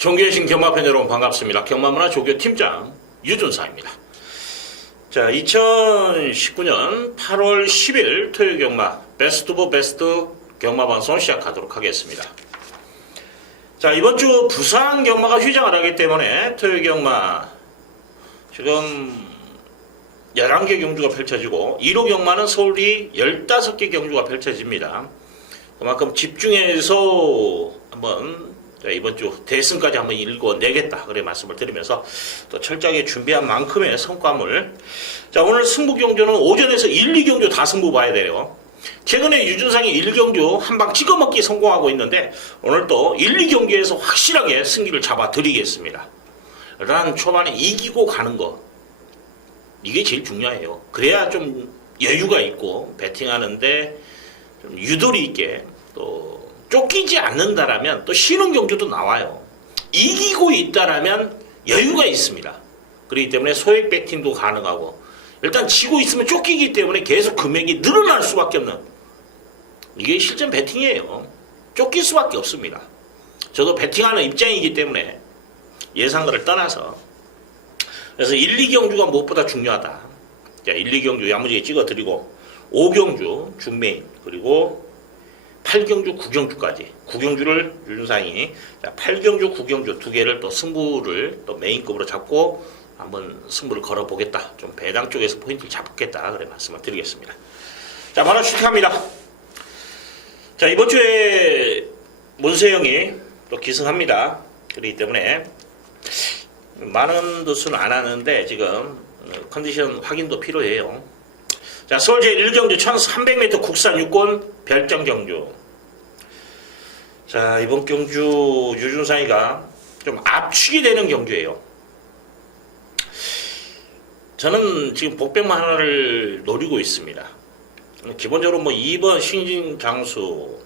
존귀하신 경마팬 여러분 반갑습니다. 경마문화 조교 팀장 유준사입니다. 자, 2019년 8월 10일 토요일 경마 베스트 오브 베스트 경마 방송 시작하도록 하겠습니다. 자, 이번 주 부산 경마가 휴장을 하기 때문에 토요일 경마 지금 11개 경주가 펼쳐지고 1호 경마는 서울이 15개 경주가 펼쳐집니다. 그만큼 집중해서 한번 이번 주 대승까지 한번 읽어내겠다 그래 말씀을 드리면서 또 철저하게 준비한 만큼의 성과물. 자, 오늘 승부 경주는 오전에서 1, 2경주 다 승부 봐야 돼요. 최근에 유준상이 1경주 한방 찍어먹기 성공하고 있는데 오늘 또 1, 2경주에서 확실하게 승기를 잡아 드리겠습니다. 일단 초반에 이기고 가는 거 이게 제일 중요해요. 그래야 좀 여유가 있고 배팅하는데 좀 유도리 있게 또 쫓기지 않는다라면 또 쉬는 경주도 나와요. 이기고 있다라면 여유가 있습니다. 그렇기 때문에 소액 배팅도 가능하고 일단 지고 있으면 쫓기기 때문에 계속 금액이 늘어날 수밖에 없는 이게 실전 배팅이에요. 쫓길 수밖에 없습니다. 저도 배팅하는 입장이기 때문에 예상을 떠나서 그래서 1, 2경주가 무엇보다 중요하다. 자, 1, 2경주 야무지게 찍어드리고 5경주 중메인 그리고 8경주, 9경주까지 9경주를 유준상이 8경주, 9경주 두 개를 또 승부를 또 메인급으로 잡고 한번 승부를 걸어보겠다. 좀 배당 쪽에서 포인트를 잡겠다. 그래 말씀을 드리겠습니다. 자, 바로 슈팅합니다. 자, 이번 주에 문세영이 또 기승합니다. 그렇기 때문에 많은 도수는 안 하는데 지금 컨디션 확인도 필요해요. 자, 서울 제1경주 1300m 국산 유권 별장 경주. 자, 이번 경주 유준상이가 좀 압축이 되는 경주예요. 저는 지금 복백만 하나를 노리고 있습니다. 기본적으로 뭐 2번 신진장수,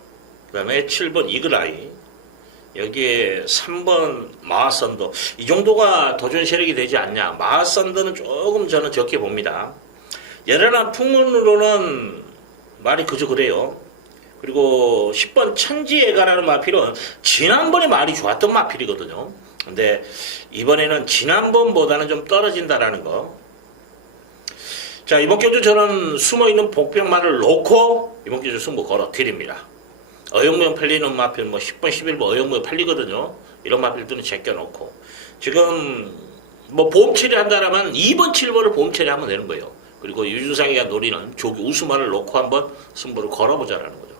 그 다음에 7번 이글아이, 여기에 3번 마하선더, 이 정도가 도전 세력이 되지 않냐. 마하선더는 조금 저는 적게 봅니다. 열연한 풍문으로는 말이 그저 그래요. 그리고 10번 천지애가라는 마필은 지난번에 말이 좋았던 마필이거든요. 근데 이번에는 지난번보다는 좀 떨어진다라는 거. 자, 이번 경주 저는 숨어있는 복병만을 놓고 이번 경주 승부 걸어드립니다. 어영무용 팔리는 마필 뭐 10번 11번 어영무용 팔리거든요. 이런 마필들은 제껴놓고 지금 뭐 보험 처리한다라면 2번 7번을 보험 처리하면 되는 거예요. 그리고 유준상이가 노리는 조기 우수만을 놓고 한번 승부를 걸어보자라는 거죠.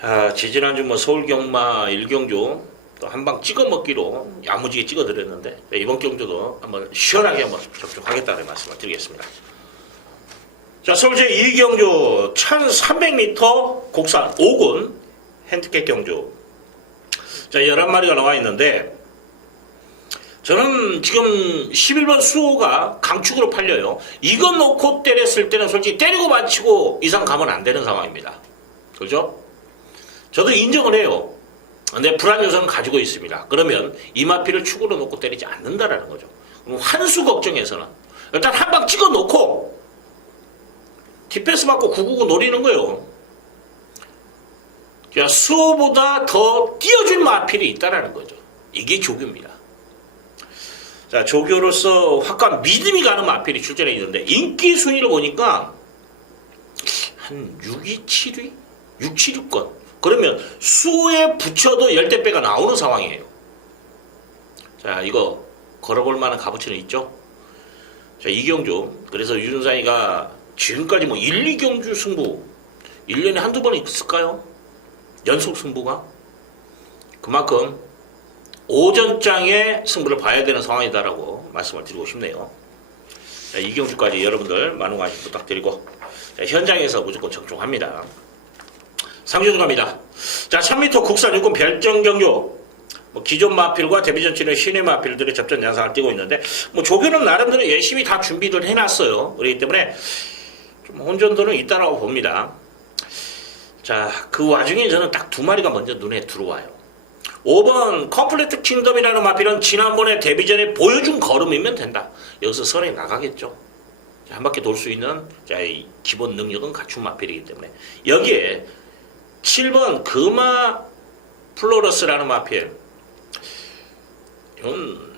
자, 지지난주 뭐 서울경마 1경주 또 한방 찍어먹기로 야무지게 찍어드렸는데 이번 경주도 한번 시원하게 한번 접촉하겠다는 말씀을 드리겠습니다. 자, 서울 제2경주 1300m 국산 5군 핸디캡 경주. 자, 11마리가 나와 있는데 저는 지금 11번 수호가 강축으로 팔려요. 이거 놓고 때렸을 때는 솔직히 때리고 맞히고 이상 가면 안 되는 상황입니다. 그렇죠? 저도 인정을 해요. 근데 불안 요소는 가지고 있습니다. 그러면 이마피를 축으로 놓고 때리지 않는다라는 거죠. 그럼 환수 걱정에서는 일단 한 방 찍어 놓고 디펜스 받고 999 노리는 거예요. 수호보다 더 띄워준 마필이 있다라는 거죠. 이게 조교입니다. 자, 조교로서 확고한 믿음이 가는 마필이 출전해 있는데 인기 순위를 보니까 한 6위, 7위? 6, 7, 6권. 그러면 수호에 붙여도 10대배가 나오는 상황이에요. 자, 이거 걸어볼 만한 값어치는 있죠? 자, 2경주. 그래서 유준상이가 지금까지 뭐 1, 2경주 승부 1년에 한두 번 있을까요? 연속 승부가? 그만큼 오전장에 승부를 봐야 되는 상황이다라고 말씀을 드리고 싶네요. 자, 2경주까지 여러분들 많은 관심 부탁드리고 자, 현장에서 무조건 적중합니다. 3경주 갑니다. 자, 1000m 국산 유권 별정 경주. 뭐 기존 마필과 데뷔전 치는 신의 마필들의 접전 양상을 띄고 있는데 뭐 조교는 나름대로 열심히 다 준비를 해놨어요. 그렇기 때문에 좀 혼전도는 있다라고 봅니다. 자, 그 와중에 저는 딱 2마리가 먼저 눈에 들어와요. 5번 컴플레트 킹덤이라는 마필은 지난번에 데뷔전에 보여준 걸음이면 된다. 여기서 선에 나가겠죠. 한 바퀴 돌 수 있는 이 기본 능력은 갖춘 마필이기 때문에 여기에 7번 금화 플로러스라는 마필 이건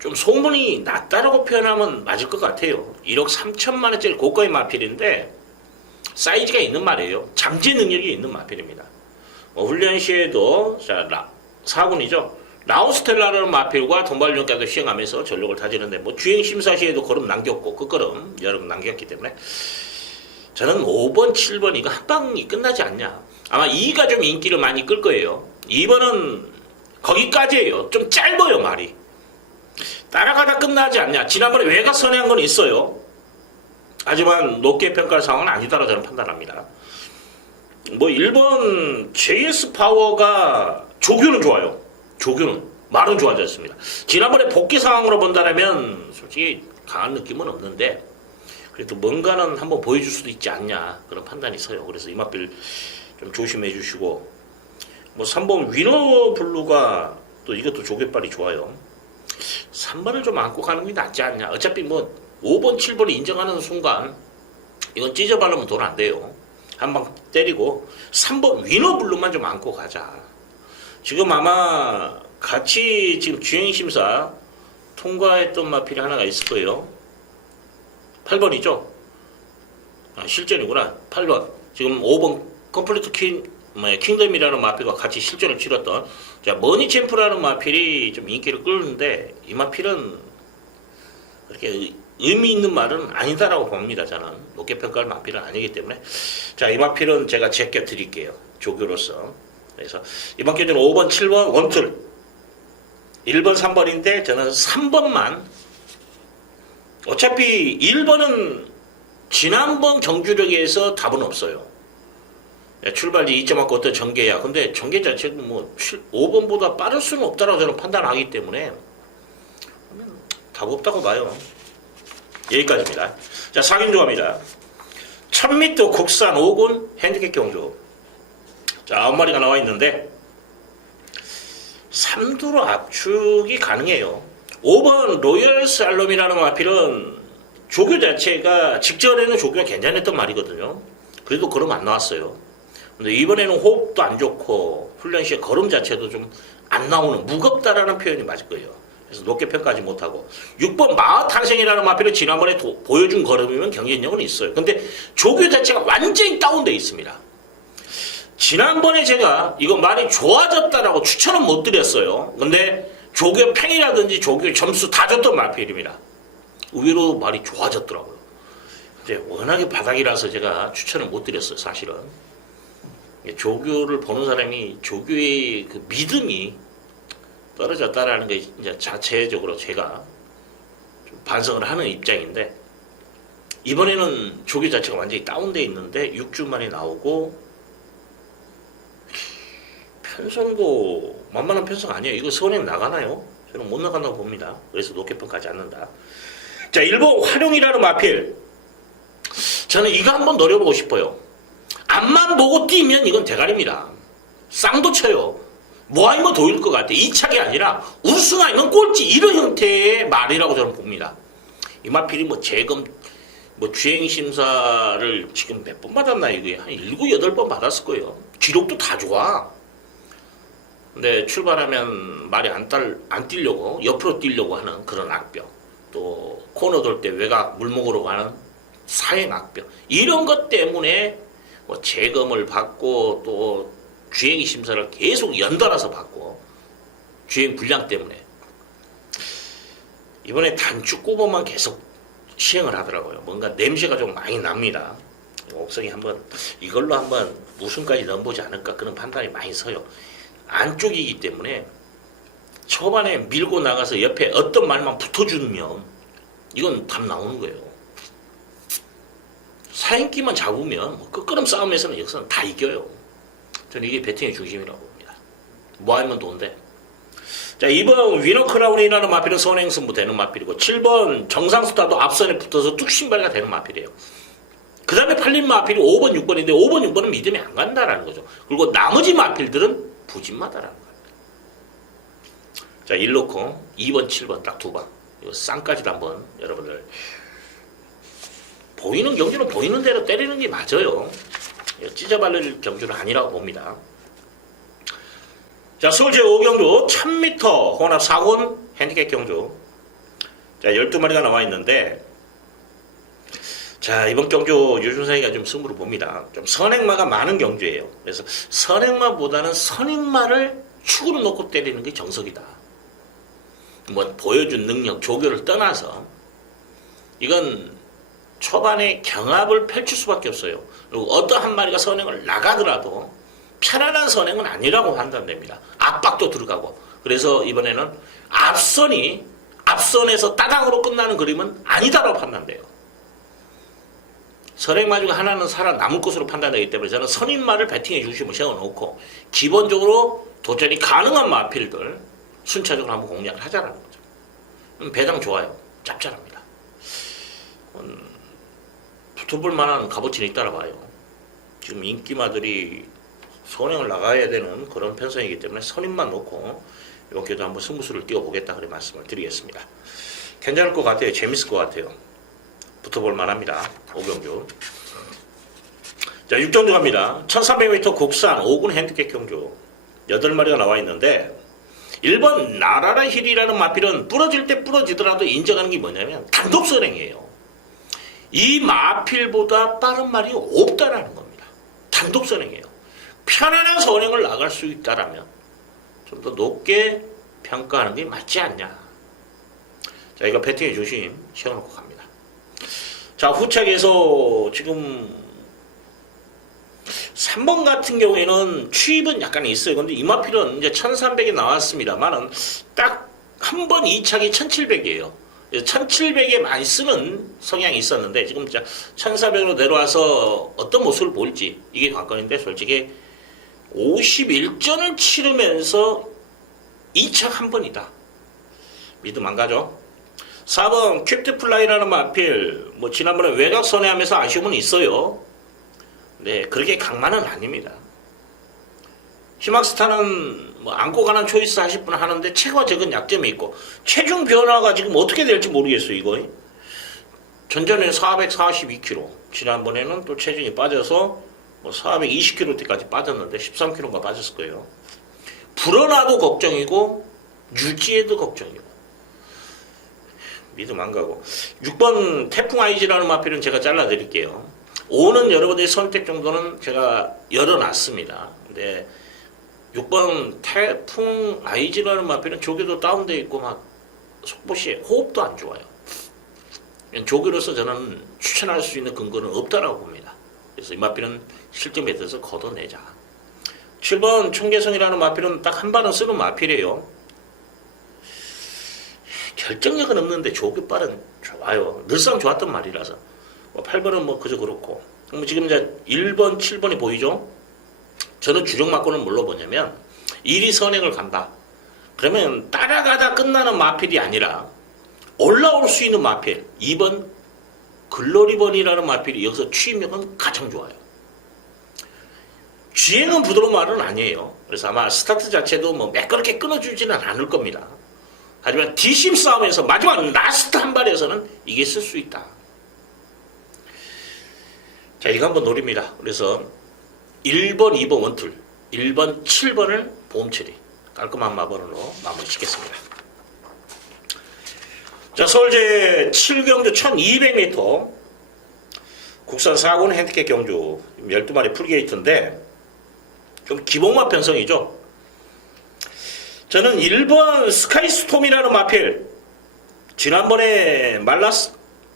좀 소문이 났다라고 표현하면 맞을 것 같아요. 1억 3천만 원짜리 고가의 마필인데 사이즈가 있는 말이에요. 잠재 능력이 있는 마필입니다. 훈련 시에도 4군이죠. 라오스텔라라는 마필과 동발련까지 시행하면서 전력을 다지는데 주행 심사 시에도 걸음 남겼고 그 걸음 여러 번 남겼기 때문에 저는 5번, 7번 이거 한 방이 끝나지 않냐. 아마 2가 좀 인기를 많이 끌 거예요. 2번은 거기까지예요. 좀 짧아요 말이. 따라가다 끝나지 않냐. 지난번에 외곽 선회한 건 있어요. 하지만 높게 평가할 상황은 아니다라고 저는 판단합니다. 1번 JS 파워가 조교는 좋아요. 조교는 말은 좋아졌습니다. 지난번에 복귀 상황으로 본다면 솔직히 강한 느낌은 없는데 그래도 뭔가는 한번 보여줄 수도 있지 않냐 그런 판단이 서요. 그래서 이마필 좀 조심해 주시고 3번 위너 블루가 또 이것도 조개빨이 좋아요. 3번을 좀 안고 가는 게 낫지 않냐. 어차피 5번, 7번을 인정하는 순간 이건 찢어바르면 돈 안 돼요. 한 방 때리고 3번 위너 블루만 좀 안고 가자. 지금 아마 같이 지금 주행심사 통과했던 마필이 하나가 있을 거예요. 8번이죠? 실전이구나. 8번. 지금 5번 컴플리트 킹덤이라는 마필과 같이 실전을 치렀던 머니 챔프라는 마필이 좀 인기를 끌는데 이 마필은 그렇게 의미 있는 말은 아니다라고 봅니다. 저는 높게 평가할 마필은 아니기 때문에 이 마필은 제가 제껴 드릴게요. 조교로서. 그래서 이번 경기는 5번, 7번 원툴 1번, 3번인데 저는 3번만 어차피 1번은 지난번 경주력에서 답은 없어요. 출발지 2.5 어떤 전개야. 근데 전개 자체는 5번보다 빠를 수는 없다라고 저는 판단하기 때문에 답 없다고 봐요. 여기까지입니다. 자, 상인 조합입니다. 1000m 국산 5군 핸디캡 경주. 자, 9마리가 나와 있는데 3두로 압축이 가능해요. 5번 로열 살롬이라는 마필은 조교 자체가 직전에는 조교가 괜찮았던 말이거든요. 그래도 걸음 안 나왔어요. 근데 이번에는 호흡도 안 좋고 훈련 시에 걸음 자체도 좀 안 나오는 무겁다라는 표현이 맞을 거예요. 그래서 높게 평가하지 못하고 6번 마하탄생이라는 마필은 지난번에 보여준 걸음이면 경쟁력은 있어요. 근데 조교 자체가 완전히 다운되어 있습니다. 지난번에 제가 이거 많이 좋아졌다라고 추천은 못 드렸어요. 근데 조교 팽이라든지 조교 점수 다 줬던 마필입니다. 의외로 말이 좋아졌더라고요. 근데 워낙에 바닥이라서 제가 추천을 못 드렸어요. 사실은. 조교를 보는 사람이 조교의 그 믿음이 떨어졌다라는 게 이제 자체적으로 제가 좀 반성을 하는 입장인데 이번에는 조교 자체가 완전히 다운되어 있는데 6주 만에 나오고 편성도 만만한 편성 아니에요. 이거 선행 나가나요? 저는 못 나간다고 봅니다. 그래서 높게 평가하지 않는다. 자, 1번 활용이라는 마필. 저는 이거 한번 노려보고 싶어요. 앞만 보고 뛰면 이건 대가리입니다. 쌍도 쳐요. 뭐 아니면 도일 것 같아. 2착이 아니라 우승 아니면 꼴찌 이런 형태의 말이라고 저는 봅니다. 이 마필이 재검 주행심사를 지금 몇 번 받았나 이게 한 7, 8번 받았을 거예요. 기록도 다 좋아. 근데 출발하면 말이 안 뛰려고 옆으로 뛰려고 하는 그런 악병. 또 코너 돌 때 외곽 물목으로 가는 사행 악병. 이런 것 때문에 재검을 받고 또 주행 심사를 계속 연달아서 받고 주행 불량 때문에 이번에 단축 구보만 계속 시행을 하더라고요. 뭔가 냄새가 좀 많이 납니다. 옥성이 이걸로 한번 우승까지 넘보지 않을까 그런 판단이 많이 서요. 안쪽이기 때문에 초반에 밀고 나가서 옆에 어떤 말만 붙어주면 이건 답 나오는 거예요. 사인기만 잡으면 끝걸음 싸움에서는 역사는 다 이겨요. 저는 이게 배팅의 중심이라고 봅니다. 뭐 하면 돈데. 자, 2번 위너크라운이라는 마필은 선행승부 되는 마필이고 7번 정상스타도 앞선에 붙어서 뚝신발가 되는 마필이에요. 그 다음에 팔린 마필이 5번, 6번인데 5번, 6번은 믿음이 안 간다라는 거죠. 그리고 나머지 마필들은 부진마다라는 거예요. 자, 1놓고 2번, 7번 딱 두 방. 이거 쌍까지도 한번 여러분들 보이는 경주는 보이는 대로 때리는 게 맞아요. 찢어발릴 경주는 아니라고 봅니다. 자, 서울제 5경주 1000m 혼합 4군 핸디캡 경주. 자, 12마리가 나와 있는데, 자, 이번 경주 유준상이가 좀 승부를 봅니다. 좀 선행마가 많은 경주예요. 그래서 선행마보다는 선행마를 축으로 놓고 때리는 게 정석이다. 뭐 보여준 능력, 조교를 떠나서 이건 초반에 경합을 펼칠 수밖에 없어요. 그리고 어떤 한 마리가 선행을 나가더라도 편안한 선행은 아니라고 판단됩니다. 압박도 들어가고. 그래서 이번에는 앞선에서 따닥으로 끝나는 그림은 아니다라고 판단돼요. 선행마 중에 하나는 살아남을 것으로 판단되기 때문에 저는 선임마를 배팅에 중심을 세워놓고 기본적으로 도전이 가능한 마필들 순차적으로 한번 공략을 하자는 거죠. 배당 좋아요. 짭짤합니다. 붙어볼 만한 값어치는 있다라 봐요. 지금 인기마들이 선행을 나가야 되는 그런 편성이기 때문에 선임만 놓고 이렇게도 한번 승부수를 띄워보겠다 그런 말씀을 드리겠습니다. 괜찮을 것 같아요. 재밌을 것 같아요. 붙어볼 만합니다. 5경주. 자, 6경주 갑니다. 1300m 국산 5군 핸디캡 경주 8마리가 나와 있는데 1번 나라라 힐이라는 마필은 부러질 때 부러지더라도 인정하는 게 뭐냐면 단독 선행이에요. 이 마필보다 빠른 말이 없다라는 겁니다. 단독 선행이에요. 편안한 선행을 나갈 수 있다라면 좀 더 높게 평가하는 게 맞지 않냐. 자, 이거 배팅의 조심 세워놓고 갑니다. 자, 후착에서 지금 3번 같은 경우에는 추입은 약간 있어요. 근데 이 마필은 이제 1300이 나왔습니다만은 딱 한 번 2착이 1700이에요. 1700에 많이 쓰는 성향이 있었는데 지금 1400으로 내려와서 어떤 모습을 보일지 이게 관건인데 솔직히 51전을 치르면서 2착 한 번이다. 믿음 안 가죠? 4번 캡트플라이라는 마필 뭐 지난번에 외곽 선회하면서 아쉬움은 있어요. 네, 그렇게 강만은 아닙니다. 희망스타는 뭐 안고 가는 초이스 하실 분 하는데 체구가 적은 약점이 있고 체중 변화가 지금 어떻게 될지 모르겠어요. 이거 전전에 442kg 지난번에는 또 체중이 빠져서 뭐 420kg대까지 빠졌는데 13kg가 빠졌을 거예요. 불어나도 걱정이고 유지에도 걱정이고 믿음 안 가고. 6번 태풍 아이지라는 마필은 제가 잘라드릴게요. 5는 여러분들의 선택 정도는 제가 열어놨습니다. 근데 6번 태풍 아이지라는 마필은 조교도 다운되어 있고 막 속보시에 호흡도 안 좋아요. 조교로서 저는 추천할 수 있는 근거는 없다라고 봅니다. 그래서 이 마필은 실점에 대해서 걷어내자. 7번 총개성이라는 마필은 딱 한 발은 쓰는 마필이에요. 결정력은 없는데 조교빨은 좋아요. 늘상 좋았던 말이라서. 8번은 뭐 그저 그렇고. 지금 이제 1번, 7번이 보이죠? 저는 주력 마권을 뭘로 보냐면 1위 선행을 간다. 그러면 따라가다 끝나는 마필이 아니라 올라올 수 있는 마필. 2번 글로리번이라는 마필이 여기서 취임력은 가장 좋아요. 주행은 부드러운 말은 아니에요. 그래서 아마 스타트 자체도 뭐 매끄럽게 끊어주지는 않을 겁니다. 하지만 뒷심 싸움에서 마지막 라스트 한 발에서는 이게 쓸 수 있다. 자, 이거 한번 노립니다. 그래서 1번, 2번 원툴, 1번, 7번을 보험 처리. 깔끔한 마번으로 마무리 짓겠습니다. 자, 서울제 7경주 1200m 국산 4군 핸디캡 경주 12마리 풀게이트인데 좀 기복마 편성이죠. 저는 1번 스카이스톰이라는 마필 지난번에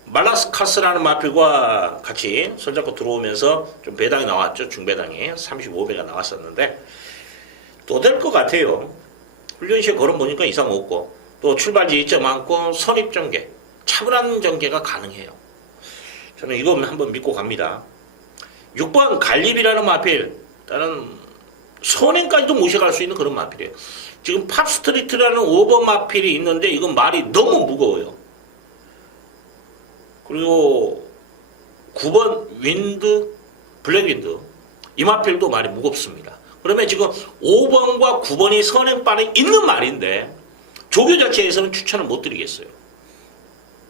말라스카스라는 마필과 같이 손잡고 들어오면서 좀 배당이 나왔죠. 중배당이 35배가 나왔었는데 또 될 것 같아요. 훈련시에 걸어보니까 이상 없고 또 출발지 이점 많고 선입전개 차분한 전개가 가능해요. 저는 이거 한번 믿고 갑니다. 6번 갈립이라는 마필 다른 선행까지도 모셔갈 수 있는 그런 마필이에요. 지금 팝스트리트라는 5번 마필이 있는데 이건 말이 너무 무거워요. 그리고 9번 윈드, 블랙윈드 이 마필도 말이 무겁습니다. 그러면 지금 5번과 9번이 선행반에 있는 말인데 조교 자체에서는 추천을 못 드리겠어요.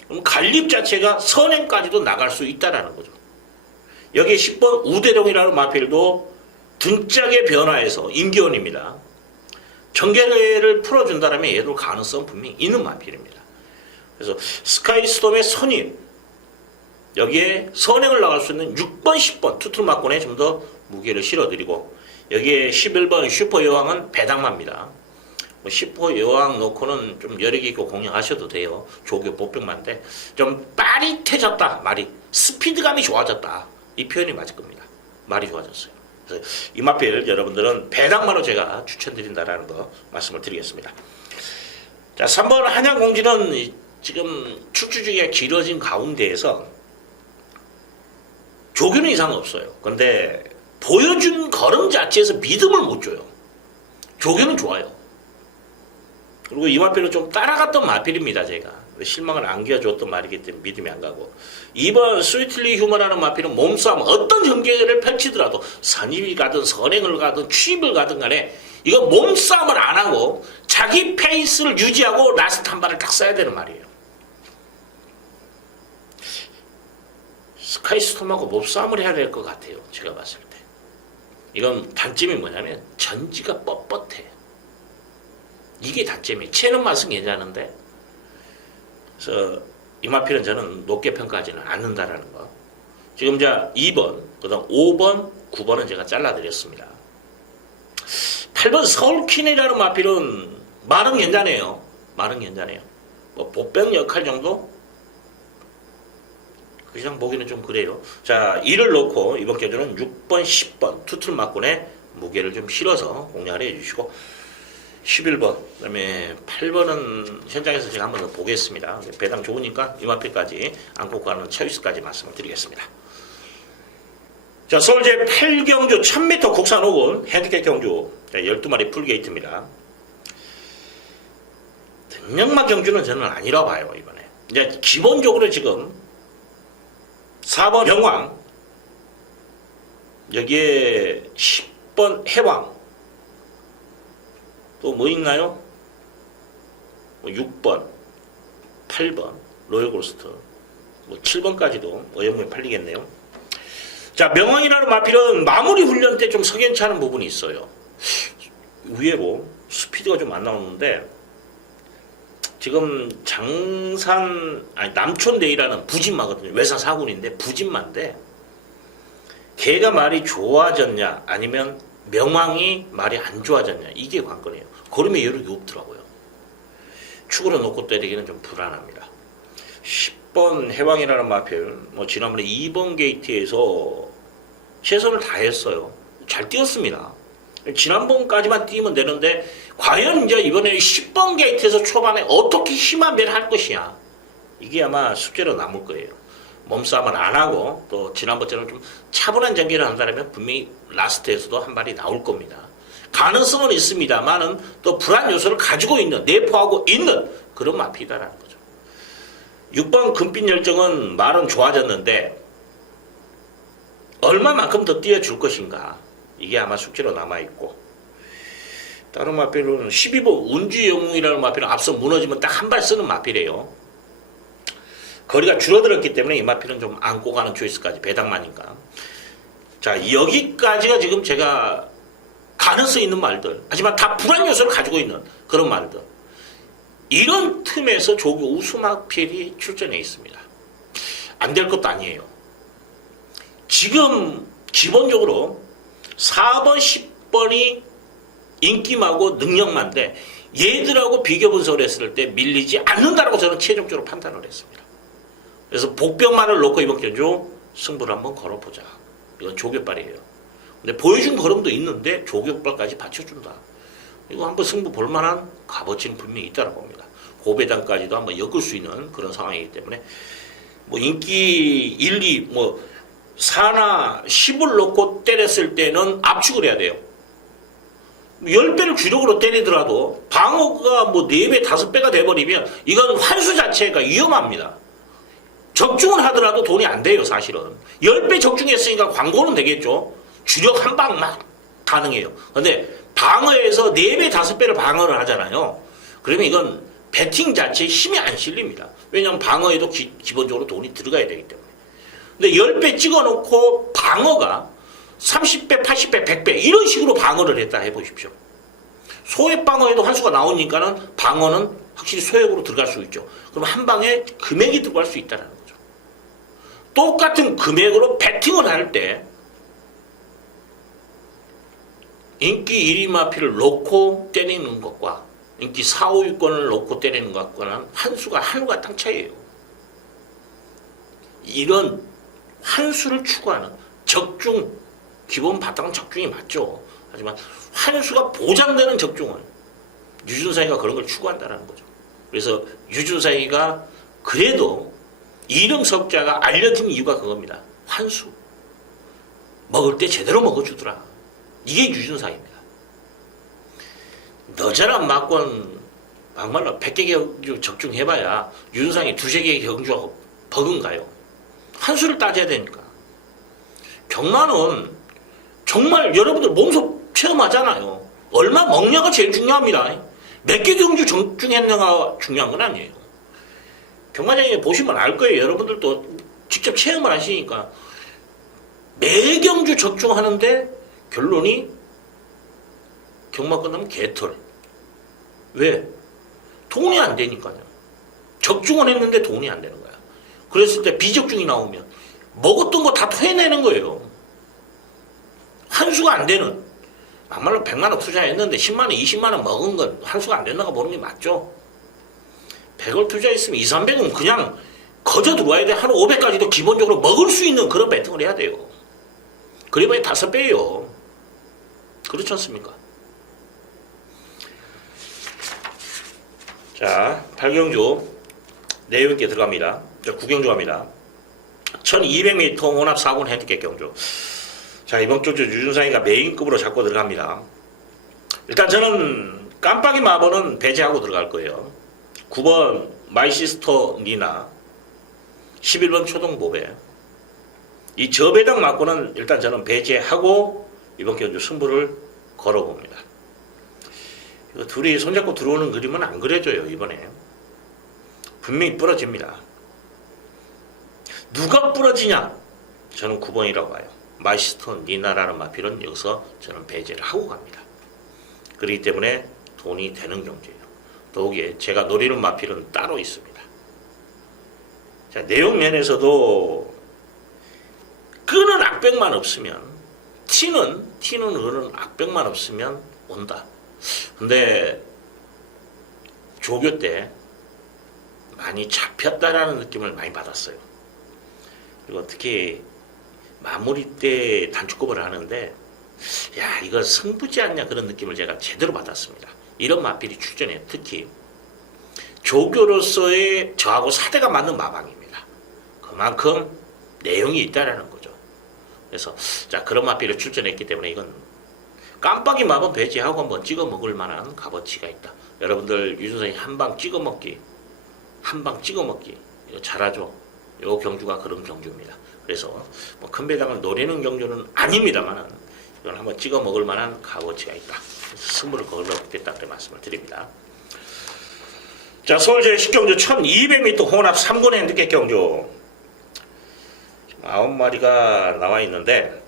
그럼 갈립 자체가 선행까지도 나갈 수 있다는 거죠. 여기에 10번 우대룡이라는 마필도 등짝의 변화에서 임기원입니다. 전개를 풀어준다면 얘도 가능성 분명히 있는 마필입니다. 그래서 스카이스톰의 선임, 여기에 선행을 나갈 수 있는 6번, 10번 투툴마권에 좀 더 무게를 실어드리고, 여기에 11번 슈퍼 여왕은 배당마입니다. 뭐 슈퍼 여왕 놓고는 좀 여력 있고 공략하셔도 돼요. 조교 보병만인데 좀 빠릿해졌다, 말이 스피드감이 좋아졌다, 이 표현이 맞을 겁니다. 말이 좋아졌어요. 그래서 이 마필 여러분들은 배당마로 제가 추천드린다라는 거 말씀을 드리겠습니다. 자, 3번 한양공지는 지금 출주주기가 길어진 가운데에서 조교는 이상 없어요. 근데 보여준 걸음 자체에서 믿음을 못 줘요. 조교는 좋아요. 그리고 이 마필은 좀 따라갔던 마필입니다. 제가 실망을 안겨줬던 말이기 때문에 믿음이 안 가고, 2번 스위틀리 휴머라는 마필은 몸싸움 어떤 전개를 펼치더라도 선입이 가든 선행을 가든 취입을 가든 간에 이거 몸싸움을 안 하고 자기 페이스를 유지하고 라스트 한 발을 딱 쏴야 되는 말이에요. 스카이스톰하고 몸싸움을 해야 될 것 같아요. 제가 봤을 때. 이건 단점이 뭐냐면 전지가 뻣뻣해. 이게 단점이에요. 채는 맛은 괜찮은데, 그래서 이 마필은 저는 높게 평가하지는 않는다라는 거. 지금 이제 2번, 그 다음 5번, 9번은 제가 잘라드렸습니다. 8번 서울퀸이라는 마필은 말은 괜찮아요. 말은 괜찮아요. 뭐 보병 역할 정도? 그 이상 보기는 좀 그래요. 자, 이를 놓고 이번 경주는 6번, 10번 투툴마권에 무게를 좀 실어서 공략을 해주시고, 11번, 그 다음에 8번은 현장에서 제가 한번 더 보겠습니다. 배당 좋으니까 이 마필까지 안고 가는 초이스까지 말씀을 드리겠습니다. 자, 서울제 8경주 1000m 국산 5군 핸디캡 경주 12마리 풀게이트입니다. 등력만 경주는 저는 아니라 봐요, 이번에. 이제 기본적으로 지금 4번 영왕, 여기에 10번 해왕, 또 뭐 있나요? 6번, 8번 로열골스트, 뭐 7번까지도 어영부에 팔리겠네요. 자, 명왕이라는 마필은 마무리 훈련 때 좀 석연치 않은 부분이 있어요. 의외로 스피드가 좀 안 나오는데, 지금 남촌대이라는 부진마거든요. 외사 4군인데 부진마인데, 걔가 말이 좋아졌냐 아니면 명왕이 말이 안 좋아졌냐, 이게 관건이에요. 걸음에 여력이 없더라고요. 축으로 놓고 때리기는 좀 불안합니다. 10번 해왕이라는 마필, 뭐 지난번에 2번 게이트에서 최선을 다했어요. 잘 뛰었습니다. 지난번까지만 뛰면 되는데 과연 이제 이번에 10번 게이트에서 초반에 어떻게 힘한 배를 할 것이냐, 이게 아마 숙제로 남을 거예요. 몸싸움을 안 하고 또 지난번처럼 좀 차분한 전개를 한다면 분명히 라스트에서도 한 발이 나올 겁니다. 가능성은 있습니다만은 또 불안 요소를 가지고 있는, 내포하고 있는 그런 마필이다라는 거죠. 6번 금빛 열정은 말은 좋아졌는데 얼마만큼 더 뛰어줄 것인가, 이게 아마 숙제로 남아있고, 다른 마필은 12번 운주 영웅이라는 마필은 앞서 무너지면 딱 한 발 쓰는 마필이에요. 거리가 줄어들었기 때문에 이 마필은 좀 안고 가는 초이스까지, 배당마니까. 자, 여기까지가 지금 제가 가능성 있는 말들, 하지만 다 불안 요소를 가지고 있는 그런 말들. 이런 틈에서 조교 우수마필이 출전해 있습니다. 안 될 것도 아니에요. 지금 기본적으로 4번, 10번이 인기마고 능력만데 얘들하고 비교 분석을 했을 때 밀리지 않는다라고 저는 최종적으로 판단을 했습니다. 그래서 복병만을 놓고 이번 경주 승부를 한번 걸어보자. 이건 조교빨이에요. 근데 보여준 걸음도 있는데 조교빨까지 받쳐준다. 이거 한번 승부 볼만한 값어치는 분명히 있다고 봅니다. 고배당까지도 한번 엮을 수 있는 그런 상황이기 때문에 뭐 인기 1, 2, 뭐 4나 10을 놓고 때렸을 때는 압축을 해야 돼요. 10배를 주력으로 때리더라도 방어가 뭐 4배, 5배가 돼버리면 이건 환수 자체가 위험합니다. 적중을 하더라도 돈이 안 돼요, 사실은. 10배 적중했으니까 광고는 되겠죠. 주력 한 방만 가능해요. 근데 방어에서 4배, 5배를 방어를 하잖아요. 그러면 이건 배팅 자체에 힘이 안 실립니다. 왜냐하면 방어에도 기본적으로 돈이 들어가야 되기 때문에. 근데 10배 찍어놓고 방어가 30배, 80배, 100배 이런 식으로 방어를 했다 해보십시오. 소액 방어에도 환수가 나오니까는 방어는 확실히 소액으로 들어갈 수 있죠. 그럼 한 방에 금액이 들어갈 수 있다는 거죠. 똑같은 금액으로 배팅을 할 때 인기 1위 마필을 놓고 때리는 것과 인기 4, 5, 6권을 놓고 때리는 것과는 환수가 하늘과 땅 차이예요. 이런 환수를 추구하는 적중, 기본 바탕은 적중이 맞죠. 하지만 환수가 보장되는 적중은 유준상이가 그런 걸 추구한다는 거죠. 그래서 유준상이가 그래도 이름 석자가 알려진 이유가 그겁니다. 환수. 먹을 때 제대로 먹어주더라. 이게 유준상입니다. 너저랑 막권 막말로 100개 경주 적중해봐야 유준상이 2~3개 경주하고 버금가요. 환수를 따져야 되니까. 경마는 정말 여러분들 몸소 체험하잖아요. 얼마 먹냐가 제일 중요합니다. 몇 개 경주 적중했느냐가 중요한 건 아니에요. 경마장에 보시면 알 거예요. 여러분들도 직접 체험을 하시니까 매 경주 적중하는데 결론이 경마 끝나면 개털. 왜? 돈이 안 되니까요. 적중을 했는데 돈이 안 되는 거야. 그랬을 때 비적중이 나오면 먹었던 거 다 토해내는 거예요. 환수가 안 되는, 막말로 100만 원 투자했는데 10만 원, 20만 원 먹은 건 환수가 안 된다고 보는 게 맞죠. 100을 투자했으면 2, 300은 그냥 거저 들어와야 돼. 한 500까지도 기본적으로 먹을 수 있는 그런 배팅을 해야 돼요. 그래봐야 5배예요. 그렇지 않습니까? 자, 8경주 내용 있게 들어갑니다. 9경주 갑니다. 1200m 혼합 4군 핸디캡 경주. 자, 이번 경주 유준상이가 메인급으로 잡고 들어갑니다. 일단 저는 깜빡이 마법은 배제하고 들어갈 거예요. 9번 마이시스터 니나, 11번 초동보배. 이 저배당 맞고는 일단 저는 배제하고 이번 경주 승부를 걸어봅니다. 이거 둘이 손잡고 들어오는 그림은 안 그려져요. 이번에 분명히 부러집니다. 누가 부러지냐? 저는 9번이라고 봐요. 마이스터 니나라는 마필은 여기서 저는 배제를 하고 갑니다. 그렇기 때문에 돈이 되는 경주예요. 더욱이 제가 노리는 마필은 따로 있습니다. 자, 내용 면에서도 끄는 악백만 없으면, 티는 그는 악백만 없으면 온다. 근데 조교 때 많이 잡혔다라는 느낌을 많이 받았어요. 그리고 특히 마무리 때 단축급을 하는데, 야, 이거 승부지 않냐, 그런 느낌을 제가 제대로 받았습니다. 이런 마필이 출전해요. 특히 조교로서의 저하고 사대가 맞는 마방입니다. 그만큼 내용이 있다라는 거죠. 그래서 자, 그런 마필을 출전했기 때문에 이건 깜빡이 마법 배제하고 한번 찍어 먹을 만한 값어치가 있다. 여러분들 유준상이 한방 찍어 먹기 이거 잘하죠. 요 경주가 그런 경주입니다. 그래서 뭐 큰 배당을 노리는 경주는 아닙니다만은 이건 한번 찍어 먹을 만한 값어치가 있다. 승부를 걸어보겠다, 그런 말씀을 드립니다. 자, 서울 제10경주 1200m 혼합 3군 핸디캡 경주 9마리가 나와 있는데,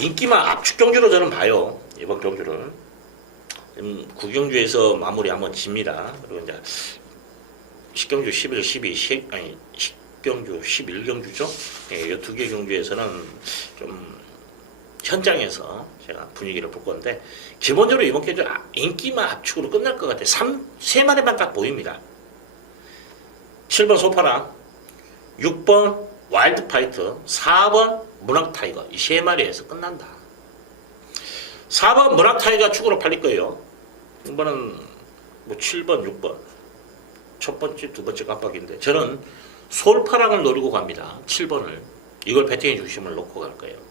인기만 압축 경주로 저는 봐요. 이번 경주를 9경주에서 마무리 한번 집니다. 그리고 이제 10경주 11, 12, 10경주 11경주죠. 예, 이 두 개 경주에서는 좀 현장에서 제가 분위기를 볼 건데, 기본적으로 이번 경주 인기만 압축으로 끝날 것 같아요. 3마리만 딱 보입니다. 7번 소파랑, 6번 와일드파이트, 4번 문학타이거, 이 3마리에서 끝난다. 4번 문학타이거 축으로 팔릴 거예요. 이번은 뭐 7번, 6번 첫 번째, 두 번째 깜빡인데, 저는 솔파랑을 노리고 갑니다. 7번을 이걸 배팅해 주시면 놓고 갈 거예요.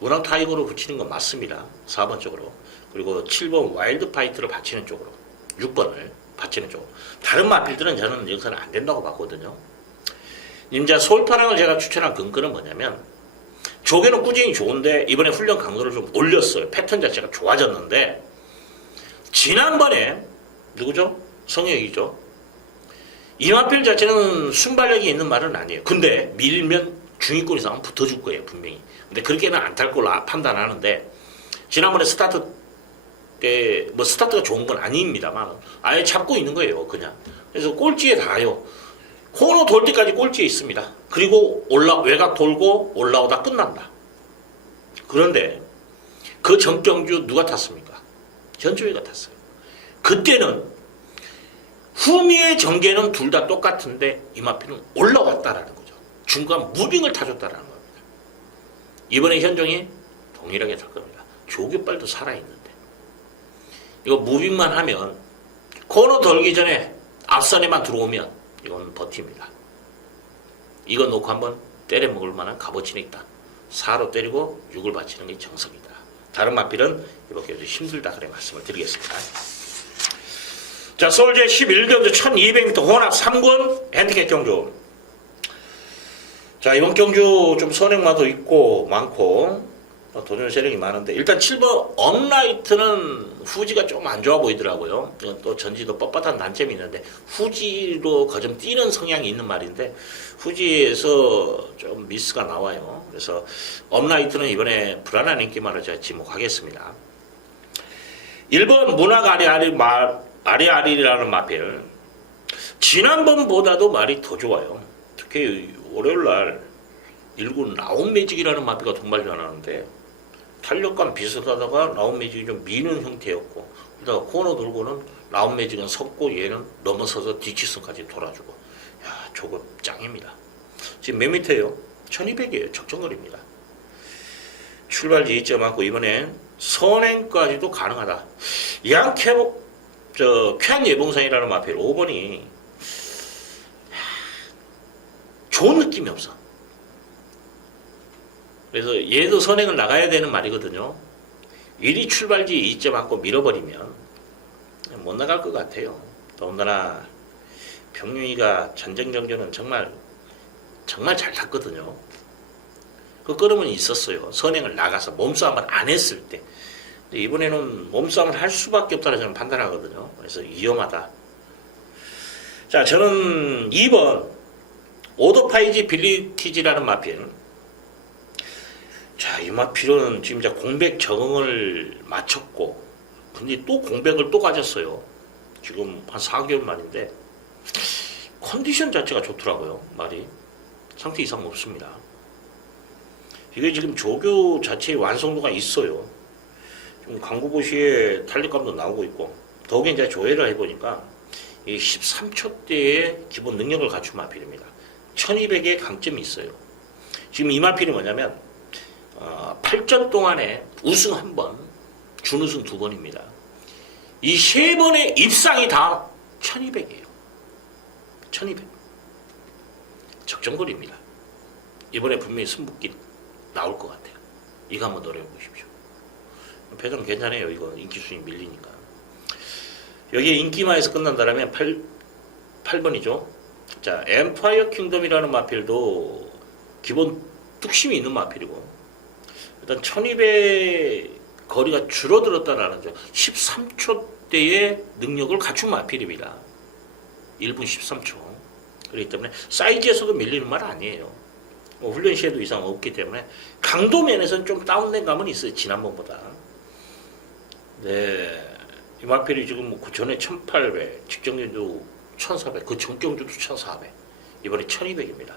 문학타이거로 붙이는 건 맞습니다. 4번 쪽으로. 그리고 7번 와일드파이트를 받치는 쪽으로, 6번을 받치는 쪽으로. 다른 마필들은 저는 여기서는 안 된다고 봤거든요. 임자 솔파랑을 제가 추천한 근거는 뭐냐면, 조개는 꾸준히 좋은데 이번에 훈련 강도를 좀 올렸어요. 패턴 자체가 좋아졌는데, 지난번에 누구죠? 성혁이죠. 이 마필 자체는 순발력이 있는 말은 아니에요. 근데 밀면 중위권 이상은 붙어줄 거예요, 분명히. 근데 그렇게는 안 탈 걸로 판단하는데, 지난번에 스타트 때 뭐 스타트가 좋은 건 아닙니다만 아예 잡고 있는 거예요. 그냥. 그래서 꼴찌에 닿아요. 코너 돌 때까지 꼴찌에 있습니다. 그리고 외곽 돌고 올라오다 끝난다. 그런데 그 정경주 누가 탔습니까? 전주희가 탔어요. 그때는 후미의 전개는 둘 다 똑같은데 이마피는 올라왔다라는 거죠. 중간 무빙을 타줬다라는 겁니다. 이번에 현종이 동일하게 탈 겁니다. 조규빨도 살아있는데 이거 무빙만 하면 코너 돌기 전에 앞선에만 들어오면 이건 버팁니다. 이거 놓고 한번 때려 먹을 만한 값어치는 있다. 4로 때리고 6을 바치는 게 정석이다. 다른 마필은 이렇게 힘들다 그래 말씀을 드리겠습니다. 자, 서울 제11경주 1200m 혼합 3군 핸디캡 경주. 자, 이번 경주 좀 선행마도 있고 많고 도전 세력이 많은데 일단 7번 업라이트는 후지가 좀 안 좋아 보이더라고요. 또 전지도 뻣뻣한 단점이 있는데 후지로 거좀 뛰는 성향이 있는 말인데 후지에서 좀 미스가 나와요. 그래서 업라이트는 이번에 불안한 인기만을 제가 지목하겠습니다. 1번 문학 아리아리라는 마필. 지난번보다도 말이 더 좋아요. 특히 월요일날 1군 라운매직이라는 마피가 동발 전하는데 탄력감 비슷하다가 라운매직이 좀 미는 형태였고 그러다가 코너 돌고는 라운매직은 섰고 얘는 넘어서서 뒤치선까지 돌아주고 야 저거 짱입니다. 지금 몇 미터예요? 1200이에요. 적정거리입니다. 출발지 2.5고 이번엔 선행까지도 가능하다. 쾌한 예봉산이라는 마필 5번이 좋은 느낌이 없어. 그래서 얘도 선행을 나가야 되는 말이거든요. 미리 출발지 2.5고 밀어버리면 못 나갈 것 같아요. 더군다나 병윤이가 전쟁정전은 정말 잘 탔거든요. 그 끌음은 있었어요. 선행을 나가서 몸싸움을 안 했을 때. 근데 이번에는 몸싸움을 할 수밖에 없다고 저는 판단하거든요. 그래서 위험하다. 자, 저는 2번 오더파이지 빌리티지라는 마필. 자, 이 마필은 지금 이제 공백 적응을 마쳤고 근데 또 공백을 또 가졌어요. 지금 한 4개월 만인데 컨디션 자체가 좋더라고요. 말이 상태 이상 없습니다. 이게 지금 조교 자체의 완성도가 있어요. 지금 강구보시에 탄력감도 나오고 있고 더욱이 이제 조회를 해보니까 이 13초대의 기본 능력을 갖춘 마필입니다. 1200의 강점이 있어요. 지금 이 마필이 뭐냐면 8전 동안에 우승 1번, 준우승 2번입니다. 이 3번의 입상이 다 1200이에요. 1200. 적정거리입니다. 이번에 분명히 승부끼 나올 것 같아요. 이거 한번 노려보십시오. 배당 괜찮아요. 이거 인기순위 밀리니까. 여기에 인기마에서 끝난다면 8번이죠. 자, 엠파이어 킹덤이라는 마필도 기본 뚝심이 있는 마필이고 일단 1200 거리가 줄어들었다라는 점 13초대의 능력을 갖춘 마필입니다. 1분 13초. 그렇기 때문에 사이즈에서도 밀리는 말 아니에요. 뭐 훈련 시에도 이상 없기 때문에 강도 면에서는 좀 다운된 감은 있어요. 지난번보다. 네, 이 마필이 지금 그 전에 1800, 직전경도 1400, 그 전경주도 1400, 이번에 1200입니다.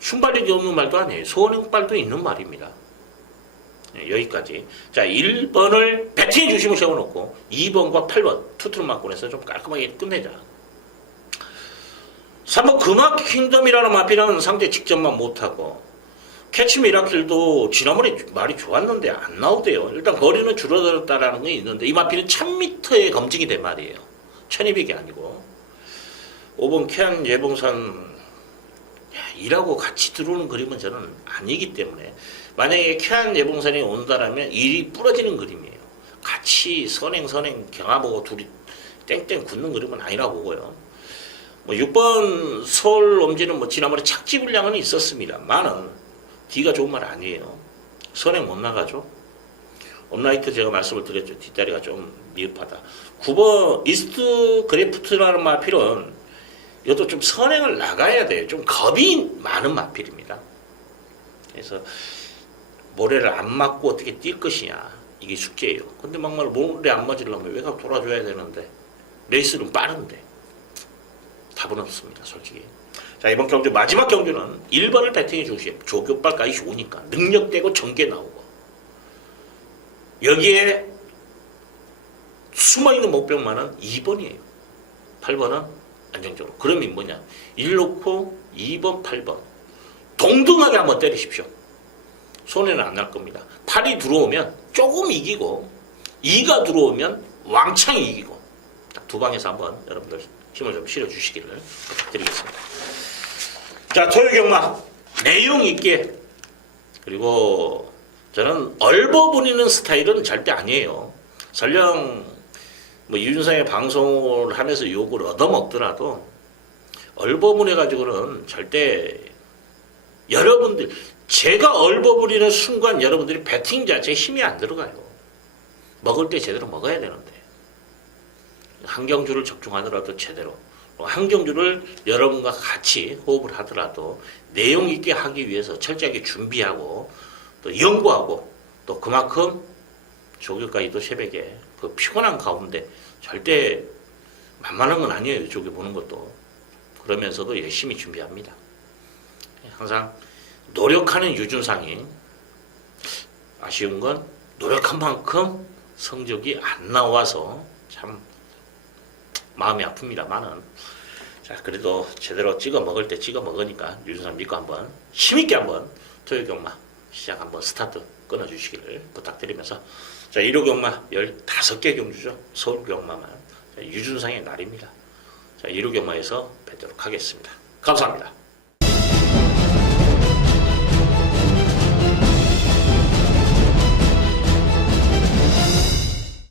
순발력이 없는 말도 아니에요. 소원행발도 있는 말입니다. 네, 여기까지. 자, 1번을 배팅의 중심을 세워놓고 2번과 8번 투트를 맞고 해서 좀 깔끔하게 끝내자. 3번 금악 킹덤이라는 마필은 상대 직전만 못하고 캐치 미라클도 지난번에 말이 좋았는데 안 나오대요. 일단 거리는 줄어들었다라는 게 있는데 이 마필은 1000m에 검증이 된 말이에요. 1200이 아니고. 5번 캐안 예봉산 일하고 같이 들어오는 그림은 저는 아니기 때문에 만약에 캐안 예봉산이 온다라면 일이 부러지는 그림이에요. 같이 선행 경합하고 둘이 땡땡 굳는 그림은 아니라고 보고요. 뭐 6번 서울 엄지는 뭐 지난번에 착지 불량은 있었습니다만은 D가 좋은 말 아니에요. 선행 못 나가죠. 업라이트 제가 말씀을 드렸죠. 뒷다리가 좀 미흡하다. 9번 이스트 그래프트라는 마필은 이것도 좀 선행을 나가야 돼요. 좀 겁이 많은 마필입니다. 그래서 모래를 안 맞고 어떻게 뛸 것이냐. 이게 숙제예요. 근데 막말 몸에 안 맞으려면 외곽 돌아줘야 되는데 레이스는 빠른데 답은 없습니다, 솔직히. 자, 이번 경주 마지막 경주는 1번을 배팅해 주시 조교빨까지 좋으니까 능력되고 전개 나오고 여기에 숨어있는 목표만은 2번이에요. 8번은 안정적으로. 그러면 뭐냐? 1 놓고 2번, 8번 동등하게 한번 때리십시오. 손해는 안 날 겁니다. 8이 들어오면 조금 이기고 2가 들어오면 왕창 이기고 딱 두 방에서 한번 여러분들 힘을 좀 실어주시기를 부탁드리겠습니다. 자, 토요경마 내용 있게, 그리고 저는 얼버무리는 스타일은 절대 아니에요. 설령 뭐 유준상의 방송을 하면서 욕을 얻어먹더라도 얼버무려 가지고는 절대 여러분들, 제가 얼버무리는 순간 여러분들이 배팅 자체에 힘이 안 들어가요. 먹을 때 제대로 먹어야 되는데 한 경주를 적중하더라도 제대로, 한 경주를 여러분과 같이 호흡을 하더라도 내용 있게 하기 위해서 철저하게 준비하고 또 연구하고 또 그만큼 조교까지도 새벽에 그 피곤한 가운데 절대 만만한 건 아니에요. 조교 보는 것도. 그러면서도 열심히 준비합니다. 항상 노력하는 유준상이, 아쉬운 건 노력한 만큼 성적이 안 나와서 참 마음이 아픕니다만은, 자, 그래도 제대로 찍어 먹을 때 찍어 먹으니까 유준상 믿고 한번 힘있게 한번 토요경마 시작 한번 스타트 끊어주시기를 부탁드리면서, 자, 1호 경마 15개 경주죠. 서울 경마만. 자, 유준상의 날입니다. 자, 1호 경마에서 뵙도록 하겠습니다. 감사합니다.